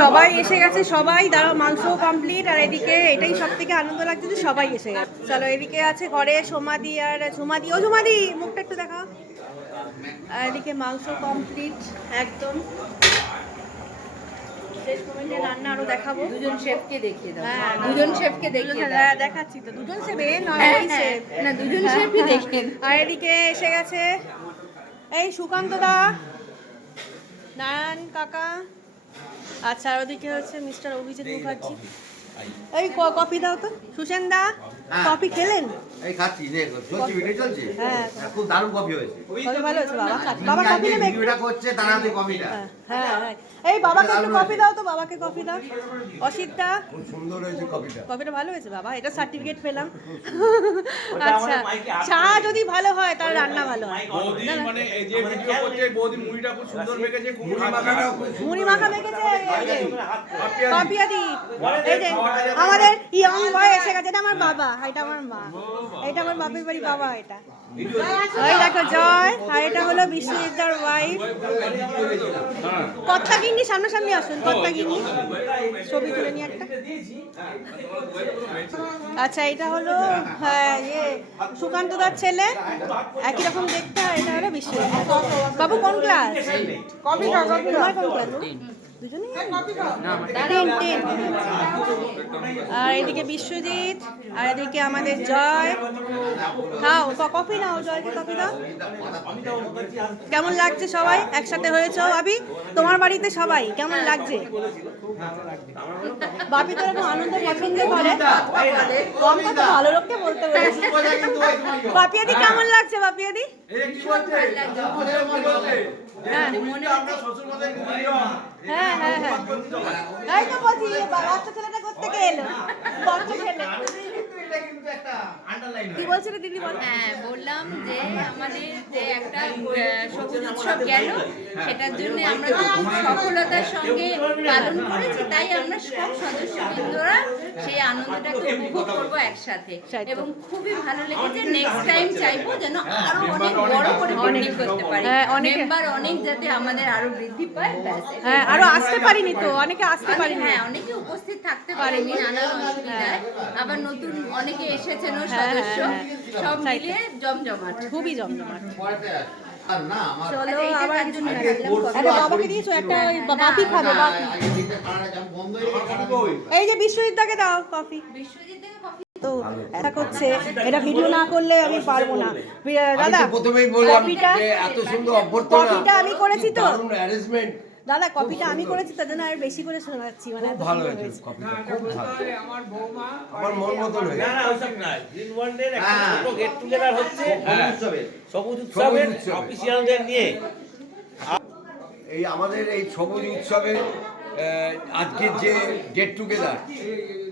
সবাই এসে গেছে, সবাই দাঁড়াও, মাংস কমপ্লিট। আর এদিকে এটাই সব থেকে আনন্দ লাগছে যে সবাই এসে গেছে। চলো, এদিকে আছে ঘরে সোমাদি আর ঝুমাদি। ও ঝুমাদি, মুখটা একটু দেখা। আর এদিকে মাংস কমপ্লিট একদম। শেষ মোমেন্টে রান্না আরো দেখাবো। দুজন শেফকে দেখিয়ে দাও। হ্যাঁ, দুজন শেফকে দেখিয়ে দাও। হ্যাঁ, দেখাচ্ছি তো। দুজন শেফ নয়, ওই শেফ না, দুজন শেফই দেখিয়ে দাও। আর এদিকে এসে গেছে এই সুকান্ত দা, নারায়ণ কাকা। আচ্ছা, আর ওদিকে হচ্ছে মিস্টার অভিজিৎ মুখার্জি। এই কফি দাও তো। সুসেন দা, কফি খেলেন? এই খাচ্ছি, চলছে, ভিডিও চলছে। হ্যাঁ, খুব দারুণ কফি হয়েছে। কফি ভালো হয়েছে বাবা। বাবা কফি নেবে? ভিডিওটা করছে তার হাতে কফিটা। হ্যাঁ, এই বাবাকে একটু কফি দাও তো, বাবাকে কফি দাও। অসিত দা, খুব সুন্দর হয়েছে কফিটা। কফিটা ভালো হয়েছে বাবা, এটা সার্টিফিকেট পেলাম। আচ্ছা, চা যদি ভালো হয় তাহলে রান্না ভালো হয়। বৌদি মানে এই যে ভিডিও করছে, বৌদি মুড়িটা খুব সুন্দর মেখেছে, খুব মুড়ি মাখা মেখেছে। পাপিয়াদি, এই যে আমাদের ইয়ং বয় এসে গেছে। এটা আমার বাবা, এটা আমার মা, এটা আমার বাপের বাড়ি বাবা। এটা ওই দেখো জয়, আর এটা হলো বিশ্বজিৎদার ওয়াইফ। কত্তা গিন্নি, সামনাসামনি আসুন। কত্তা গিন্নি, ছবি তুলে নিয়ে একটা। আচ্ছা, এটা হলো হ্যাঁ সুকান্ত দার ছেলে, একই রকম দেখতে। আর এটা হলো বিশ্বজিৎ। বাবু কোন ক্লাস? তোমার কোন ক্লাস? দুজনেই 10। আর এদিকে বিশ্বজিৎ, আর এদিকে আমাদের জয়। খাও কফি নাও, জয়কে কফি দাও। কেমন লাগছে সবাই একসাথে হয়েছে? ভাবি, তোমার বাড়িতে সবাই কেমন লাগছে? বাপি তো এরকম আনন্দ পছন্দ করে, কম কথা ভালো লোককে বলতে বলেছি। বাপিয়াদি কেমন লাগছে? বাপিয়াদি হ্যাঁ হ্যাঁ হ্যাঁ, এই তো বলছি বাচ্চা ছেলেটা করতে এলো, বাচ্চা ছেলে। কি বলছিল দিদি? বল। হ্যাঁ, বললাম যে আমাদের যে একটা সবুজ উৎসব গেল, সেটার জন্য আমরা খুব সফলতার সঙ্গে পালন করেছি। তাই আমরা সব সদস্যবৃন্দরা সেই আনন্দটাকে উপভোগ করবো একসাথে, এবং খুবই ভালো লেগেছে। নেক্সট টাইম চাইবো যেন আরো অনেক বড় করে পিকনিক করতে পারি, মেম্বার অনেক যাতে আমাদের আরো বৃদ্ধি পায়। হ্যাঁ, আরো আসতে পারিনি তো, অনেকে আসতে পারিনি। হ্যাঁ, অনেকে উপস্থিত থাকতে পারেনি নানান অসুবিধায়, আবার নতুন অনেকে এসেছেন সদস্য, সব মিলিয়ে জমজমাট, খুবই জমজমাট। চলো আবার একটা বাবাকে দিয়েছো, একটা বাপি খাবে। এই যে বিশ্বজিৎদাকে দাও কফি। তো এটা করছে, এটা ভিডিও না করলে আমি পারবো না। দাদা প্রথমেই বললাম যে এত সুন্দর অভ্যর্থনা, কফিটা আমি করেছি তো। দারুণ অ্যারেঞ্জমেন্ট। দাদা কফিটা আমি করেছি, তার জন্য আর বেশি করে শোনাচ্ছি। মানে ভালো হয়েছে কফিটা, খুব ভালো। আমার মন মতন হয়েছে। না ওইসব নাই, গ্রিন ওয়ান্ডের একটা ছোট গেট টুগেদার হচ্ছে সবুজ উৎসবের অফিসিয়ালদের নিয়ে। এই আমাদের এই সবুজ উৎসবে আজকের যে গেট টুগেদার,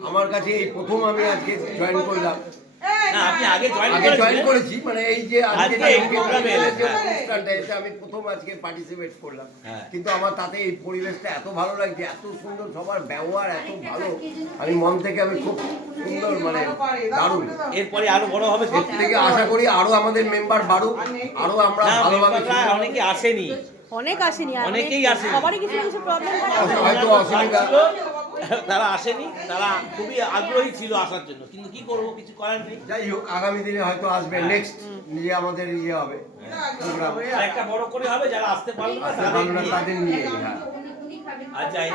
আমার কাছে এই প্রথম আমি আজকে জয়েন করলাম। না, আপনি আগে জয়েন করেছি, মানে এই যে আজকে এই প্রোগ্রামে অনুষ্ঠানটা, এটা আমি প্রথম আজকে পার্টিসিপেট করলাম। কিন্তু আমার তাতে এই পরিবেশটা এত ভালো লাগছে, এত সুন্দর, সবার ব্যবহার এত ভালো। আমি মন থেকে আমি খুব সুন্দর, মানে দারুণ। এরপরে আরো বড় হবে, এর থেকে আশা করি আরো আমাদের মেম্বার বাড়ুক, আরো আমরা ভালোভাবে। অনেকে আসেনি, অনেক আসেনি, অনেকেই আসেনি, সবারই কিছু কিছু প্রবলেম হয়তো অসুবিধা, তারা আসেনি, তারা খুবই আগ্রহী ছিল আসার জন্য, কিন্তু কি করবো, কিছু করার নেই। যাই হোক, আগামী দিনে হয়তো আসবে, নেক্সট নিয়ে আমাদের ইয়ে হবে প্রোগ্রাম, একটা বড় করে হবে, যারা আসতে পারলো না তাদের নিয়ে। হ্যাঁ, আর যাই